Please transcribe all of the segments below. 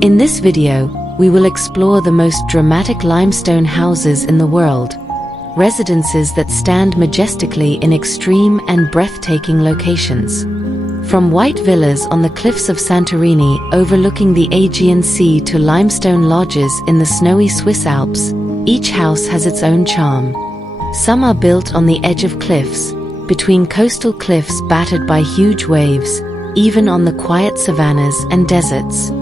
In this video, we will explore the most dramatic limestone houses in the world, residences that stand majestically in extreme and breathtaking locations. From white villas on the cliffs of Santorini overlooking the Aegean Sea to limestone lodges in the snowy Swiss Alps, each house has its own charm. Some are built on the edge of cliffs, between coastal cliffs battered by huge waves, even on the quiet savannas and deserts.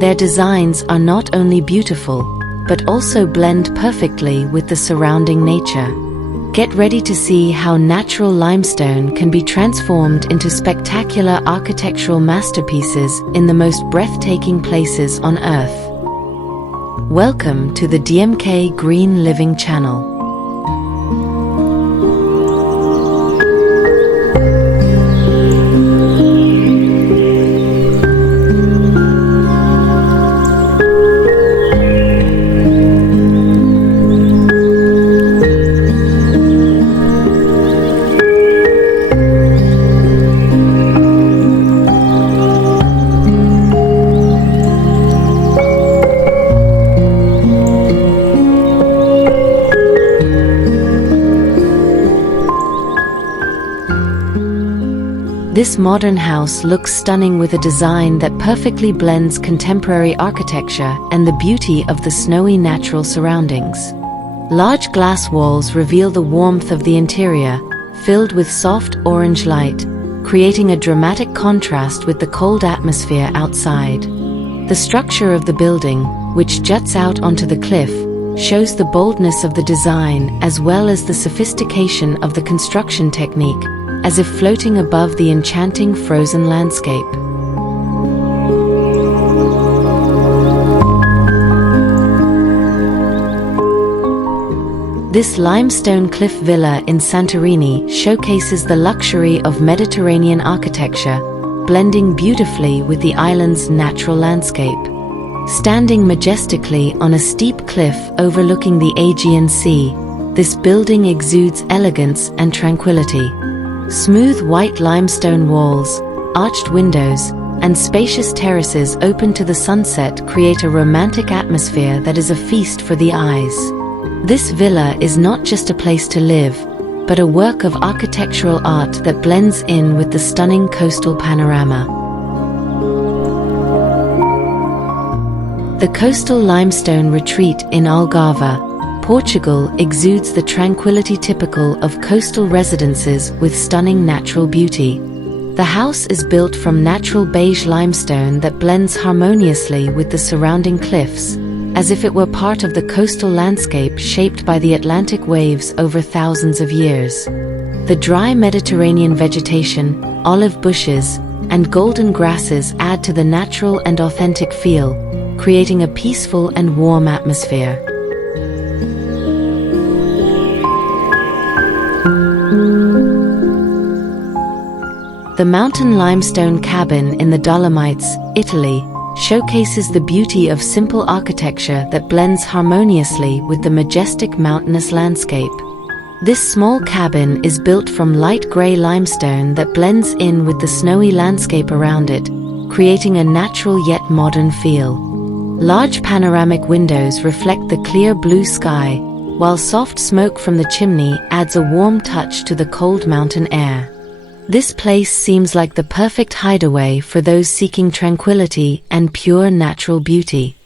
Their designs are not only beautiful, but also blend perfectly with the surrounding nature. Get ready to see how natural limestone can be transformed into spectacular architectural masterpieces in the most breathtaking places on Earth. Welcome to the DMK Green Living channel. This modern house looks stunning with a design that perfectly blends contemporary architecture and the beauty of the snowy natural surroundings. Large glass walls reveal the warmth of the interior, filled with soft orange light, creating a dramatic contrast with the cold atmosphere outside. The structure of the building, which juts out onto the cliff, shows the boldness of the design as well as the sophistication of the construction technique, as if floating above the enchanting frozen landscape. This limestone cliff villa in Santorini showcases the luxury of Mediterranean architecture, blending beautifully with the island's natural landscape. Standing majestically on a steep cliff overlooking the Aegean Sea, this building exudes elegance and tranquility. Smooth white limestone walls, arched windows, and spacious terraces open to the sunset create a romantic atmosphere that is a feast for the eyes. This villa is not just a place to live, but a work of architectural art that blends in with the stunning coastal panorama. The coastal limestone retreat in Algarve, Portugal exudes the tranquility typical of coastal residences with stunning natural beauty. The house is built from natural beige limestone that blends harmoniously with the surrounding cliffs, as if it were part of the coastal landscape shaped by the Atlantic waves over thousands of years. The dry Mediterranean vegetation, olive bushes, and golden grasses add to the natural and authentic feel, creating a peaceful and warm atmosphere. The mountain limestone cabin in the Dolomites, Italy, showcases the beauty of simple architecture that blends harmoniously with the majestic mountainous landscape. This small cabin is built from light gray limestone that blends in with the snowy landscape around it, creating a natural yet modern feel. Large panoramic windows reflect the clear blue sky, while soft smoke from the chimney adds a warm touch to the cold mountain air. This place seems like the perfect hideaway for those seeking tranquility and pure natural beauty.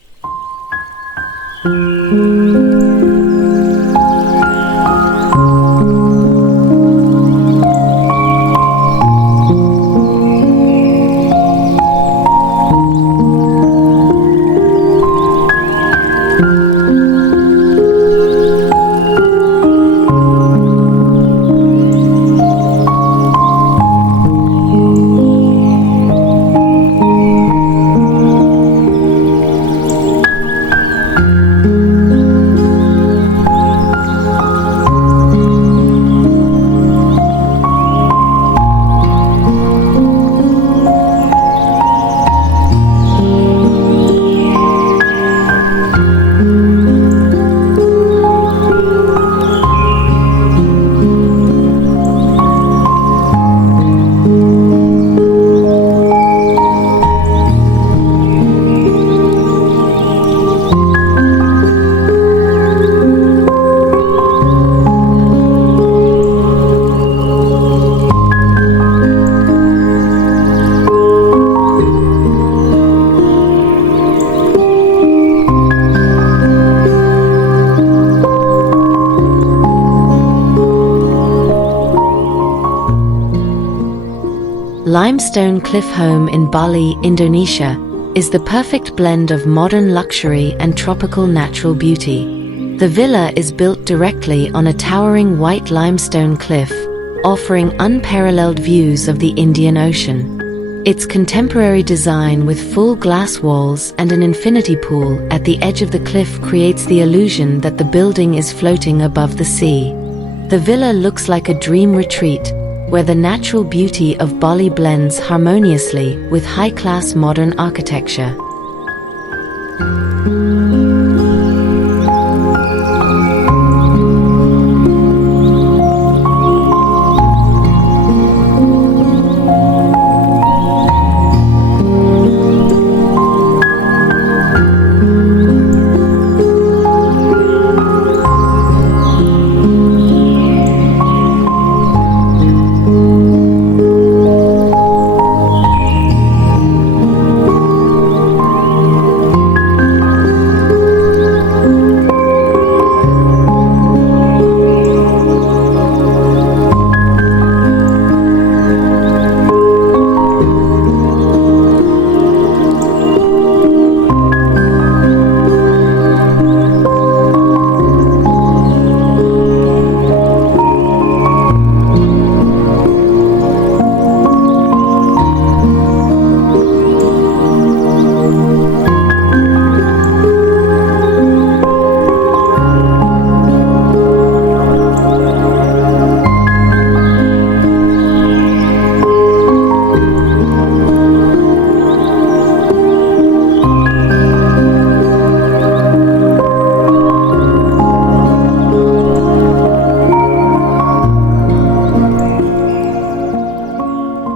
Limestone Cliff Home in Bali, Indonesia, is the perfect blend of modern luxury and tropical natural beauty. The villa is built directly on a towering white limestone cliff, offering unparalleled views of the Indian Ocean. Its contemporary design with full glass walls and an infinity pool at the edge of the cliff creates the illusion that the building is floating above the sea. The villa looks like a dream retreat, where the natural beauty of Bali blends harmoniously with high-class modern architecture.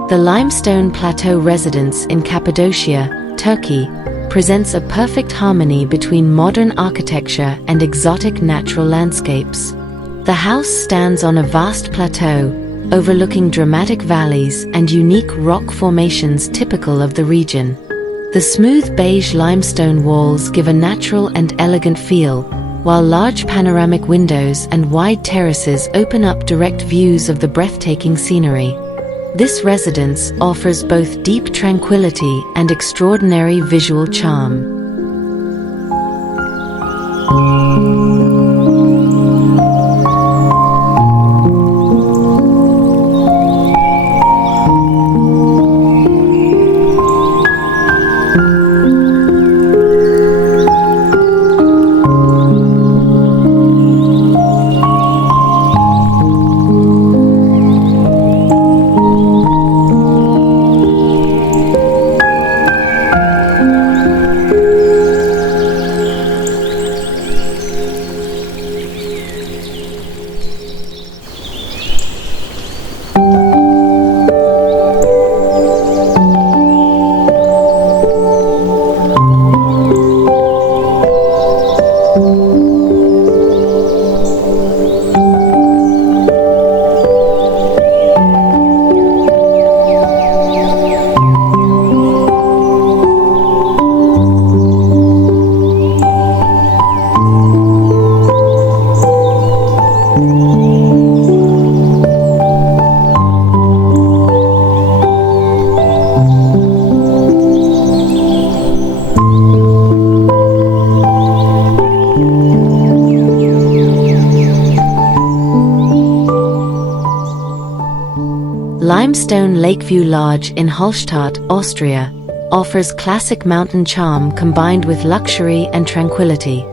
The Limestone Plateau residence in Cappadocia, Turkey, presents a perfect harmony between modern architecture and exotic natural landscapes. The house stands on a vast plateau, overlooking dramatic valleys and unique rock formations typical of the region. The smooth beige limestone walls give a natural and elegant feel, while large panoramic windows and wide terraces open up direct views of the breathtaking scenery. This residence offers both deep tranquility and extraordinary visual charm. Limestone Lakeview Lodge in Hallstatt, Austria, offers classic mountain charm combined with luxury and tranquility.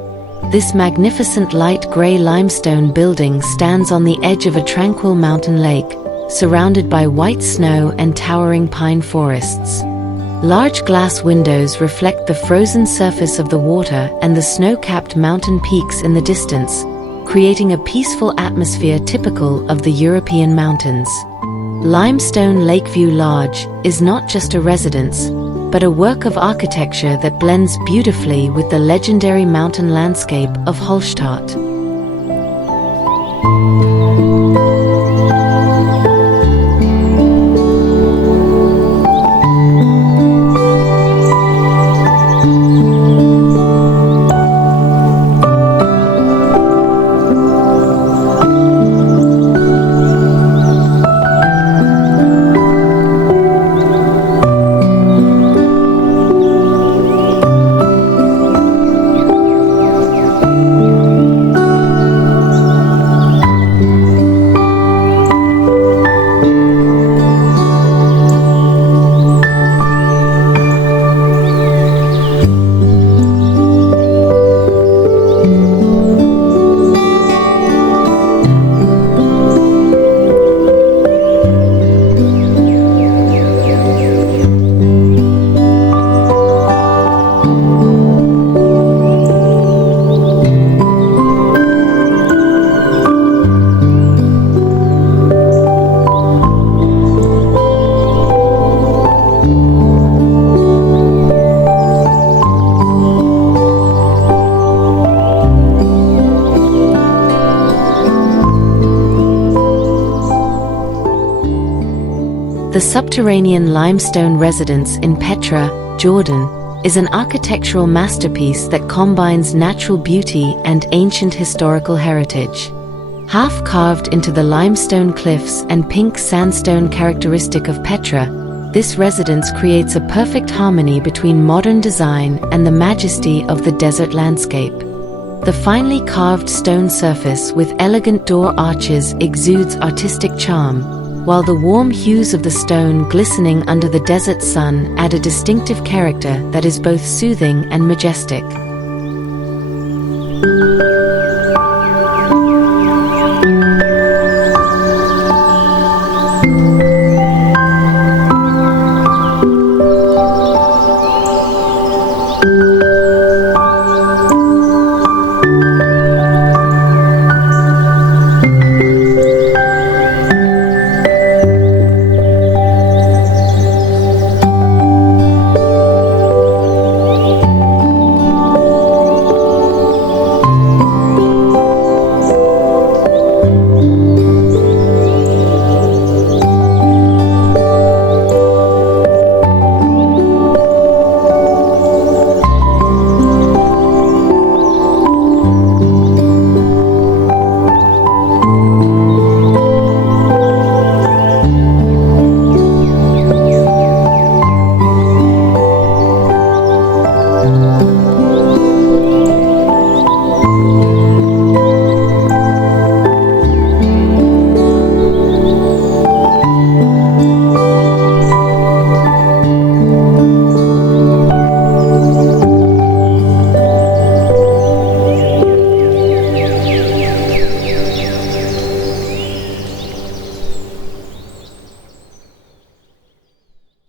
This magnificent light gray limestone building stands on the edge of a tranquil mountain lake, surrounded by white snow and towering pine forests. Large glass windows reflect the frozen surface of the water and the snow-capped mountain peaks in the distance, creating a peaceful atmosphere typical of the European mountains. Limestone Lakeview Lodge is not just a residence, but a work of architecture that blends beautifully with the legendary mountain landscape of Hallstatt. The subterranean limestone residence in Petra, Jordan, is an architectural masterpiece that combines natural beauty and ancient historical heritage. Half carved into the limestone cliffs and pink sandstone characteristic of Petra, this residence creates a perfect harmony between modern design and the majesty of the desert landscape. The finely carved stone surface with elegant door arches exudes artistic charm, while the warm hues of the stone glistening under the desert sun add a distinctive character that is both soothing and majestic.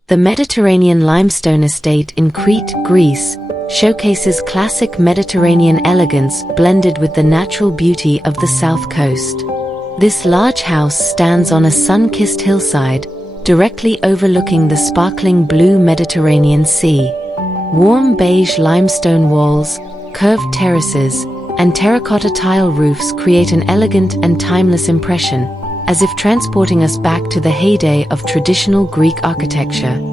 The Mediterranean limestone estate in Crete, Greece, showcases classic Mediterranean elegance blended with the natural beauty of the south coast. This large house stands on a sun-kissed hillside, directly overlooking the sparkling blue Mediterranean Sea. Warm beige limestone walls, curved terraces, and terracotta tile roofs create an elegant and timeless impression, as if transporting us back to the heyday of traditional Greek architecture.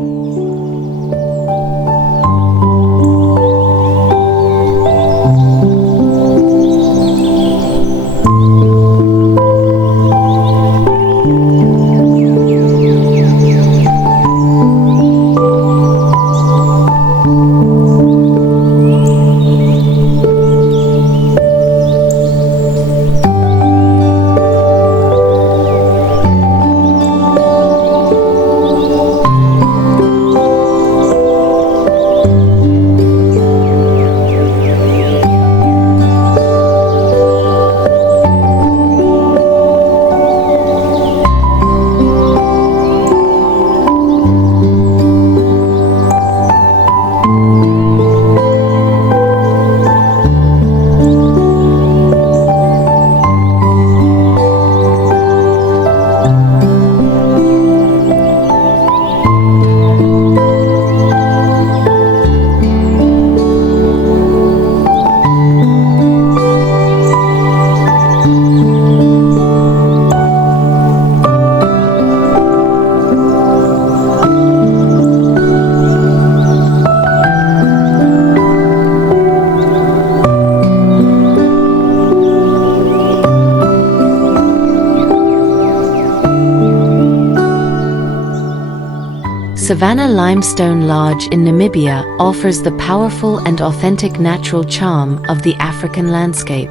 Savannah Limestone Lodge in Namibia offers the powerful and authentic natural charm of the African landscape.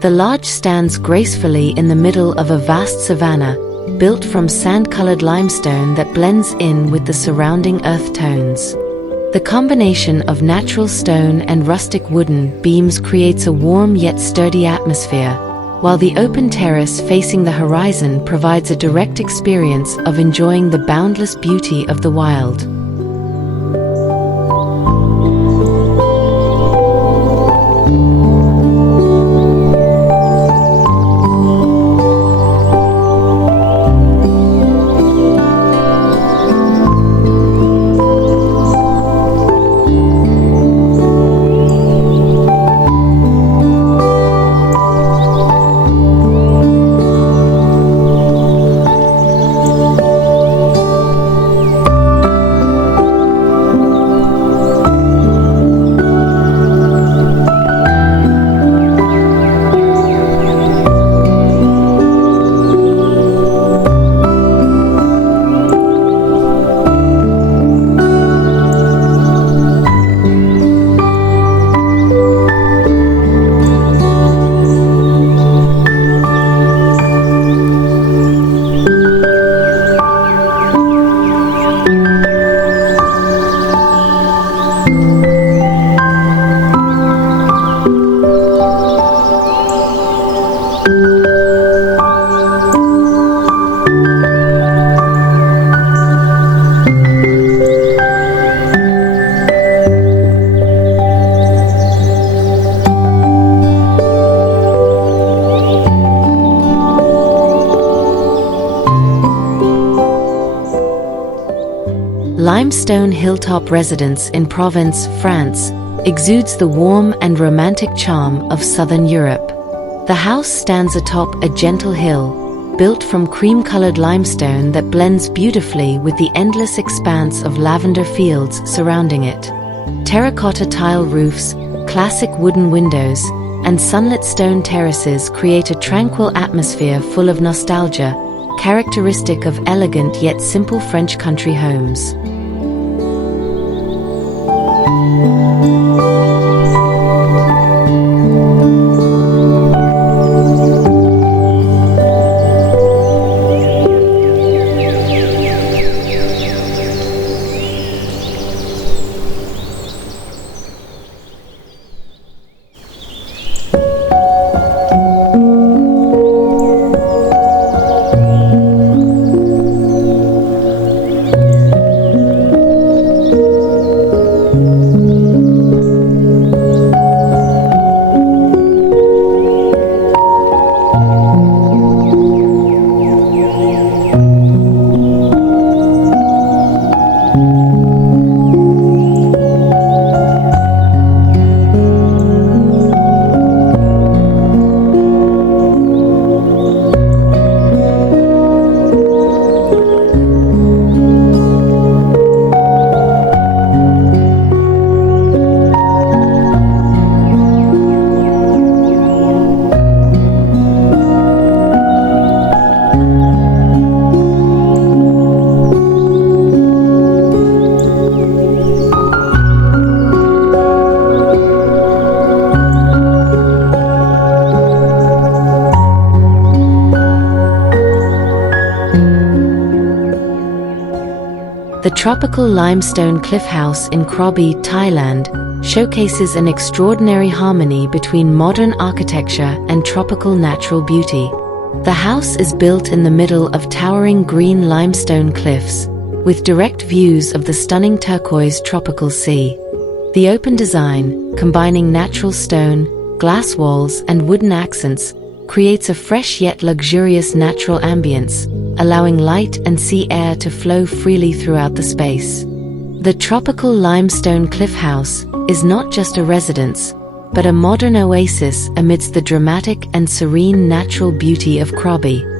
The lodge stands gracefully in the middle of a vast savanna, built from sand-colored limestone that blends in with the surrounding earth tones. The combination of natural stone and rustic wooden beams creates a warm yet sturdy atmosphere, while the open terrace facing the horizon provides a direct experience of enjoying the boundless beauty of the wild. limestone hilltop residence in Provence, France, exudes the warm and romantic charm of southern Europe. The house stands atop a gentle hill, built from cream-colored limestone that blends beautifully with the endless expanse of lavender fields surrounding it. Terracotta tile roofs, classic wooden windows, and sunlit stone terraces create a tranquil atmosphere full of nostalgia, characteristic of elegant yet simple French country homes. The tropical limestone cliff house in Krabi, Thailand, showcases an extraordinary harmony between modern architecture and tropical natural beauty. The house is built in the middle of towering green limestone cliffs, with direct views of the stunning turquoise tropical sea. The open design, combining natural stone, glass walls, and wooden accents, creates a fresh yet luxurious natural ambience, allowing light and sea air to flow freely throughout the space. The tropical limestone cliff house is not just a residence, but a modern oasis amidst the dramatic and serene natural beauty of Krabi.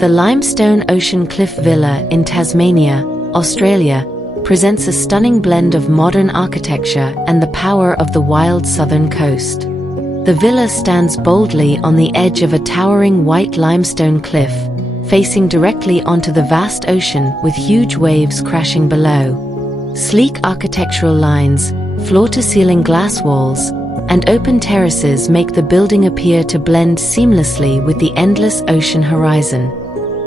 The limestone ocean cliff villa in Tasmania, Australia, presents a stunning blend of modern architecture and the power of the wild southern coast. The villa stands boldly on the edge of a towering white limestone cliff, facing directly onto the vast ocean with huge waves crashing below. Sleek architectural lines, floor-to-ceiling glass walls, and open terraces make the building appear to blend seamlessly with the endless ocean horizon.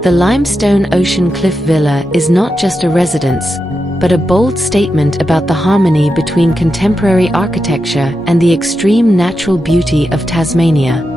The limestone ocean cliff villa is not just a residence, but a bold statement about the harmony between contemporary architecture and the extreme natural beauty of Tasmania.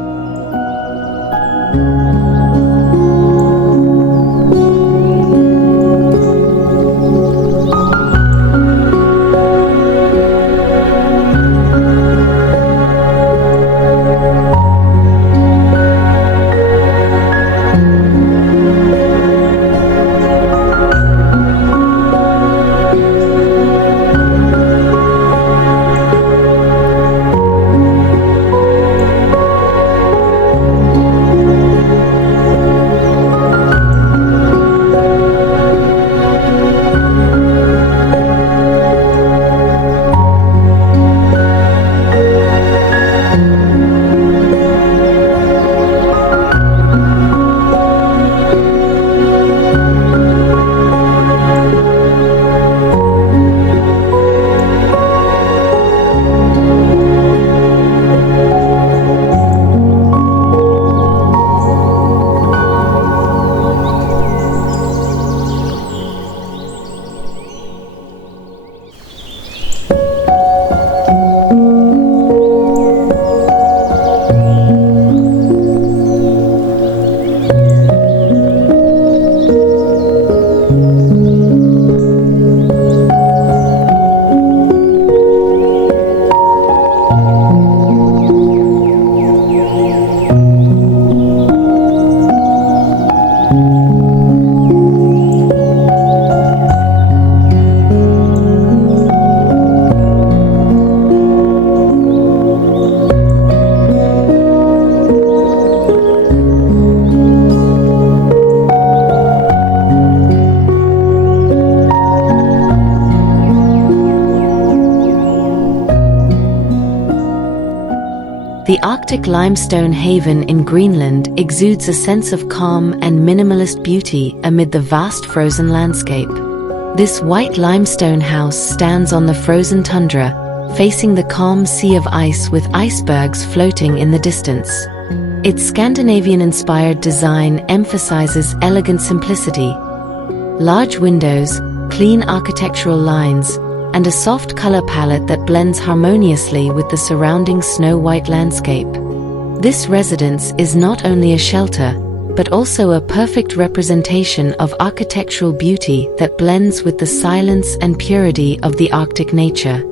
The Arctic limestone haven in Greenland exudes a sense of calm and minimalist beauty amid the vast frozen landscape. This white limestone house stands on the frozen tundra, facing the calm sea of ice with icebergs floating in the distance. Its Scandinavian-inspired design emphasizes elegant simplicity. Large windows, clean architectural lines, and a soft color palette that blends harmoniously with the surrounding snow-white landscape. This residence is not only a shelter, but also a perfect representation of architectural beauty that blends with the silence and purity of the Arctic nature.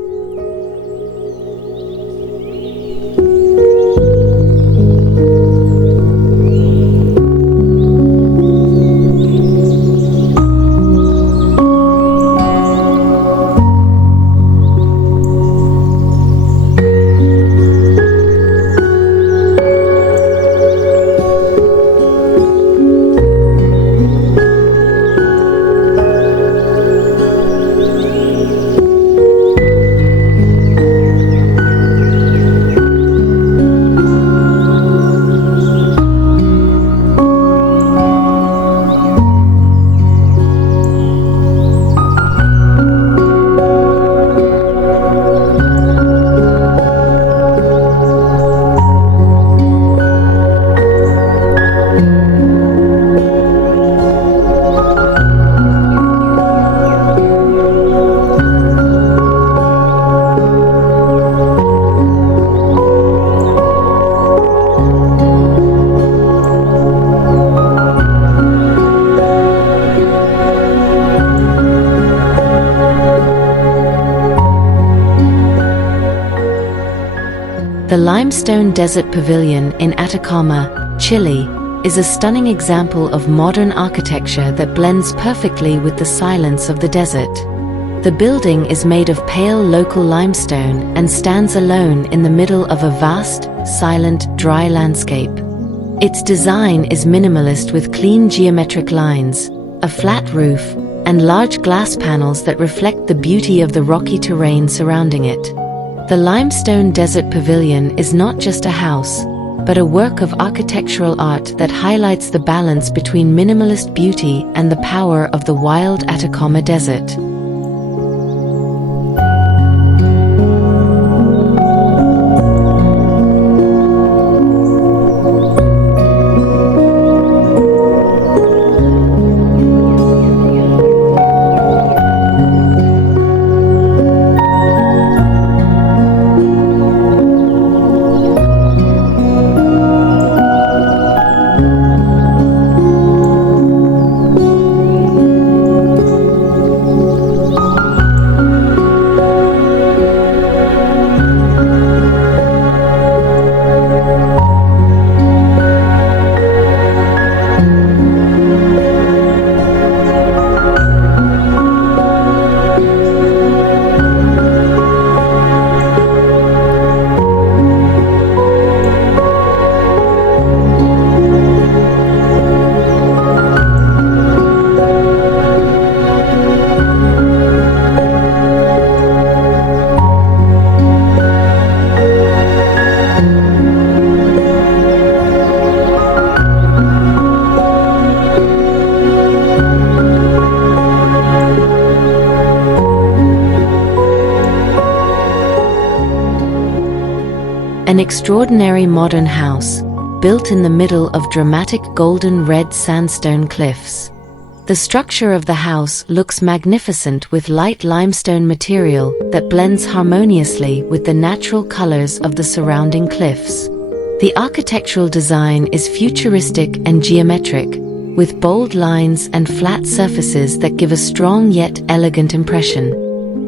The Limestone Desert Pavilion in Atacama, Chile, is a stunning example of modern architecture that blends perfectly with the silence of the desert. The building is made of pale local limestone and stands alone in the middle of a vast, silent, dry landscape. Its design is minimalist with clean geometric lines, a flat roof, and large glass panels that reflect the beauty of the rocky terrain surrounding it. The Limestone Desert Pavilion is not just a house, but a work of architectural art that highlights the balance between minimalist beauty and the power of the wild Atacama Desert. An extraordinary modern house, built in the middle of dramatic golden red sandstone cliffs. The structure of the house looks magnificent with light limestone material that blends harmoniously with the natural colors of the surrounding cliffs. The architectural design is futuristic and geometric, with bold lines and flat surfaces that give a strong yet elegant impression.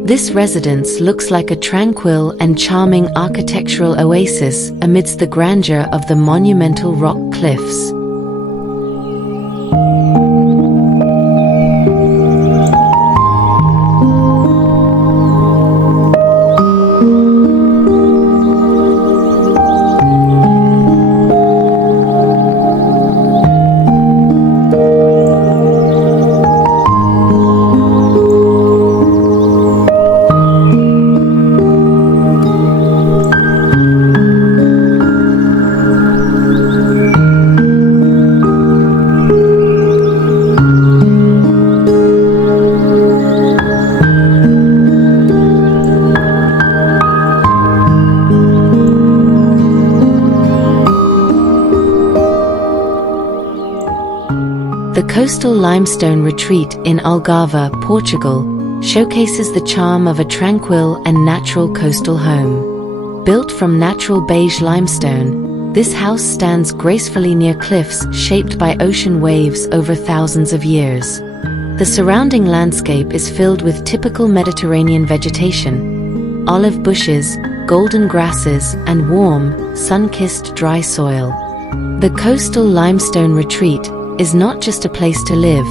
This residence looks like a tranquil and charming architectural oasis amidst the grandeur of the monumental rock cliffs. The coastal limestone retreat in Algarve, Portugal, showcases the charm of a tranquil and natural coastal home. Built from natural beige limestone, this house stands gracefully near cliffs shaped by ocean waves over thousands of years. The surrounding landscape is filled with typical Mediterranean vegetation: olive bushes, golden grasses, and warm, sun-kissed dry soil. The coastal limestone retreat is not just a place to live,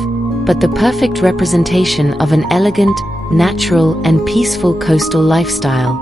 but the perfect representation of an elegant, natural, and peaceful coastal lifestyle.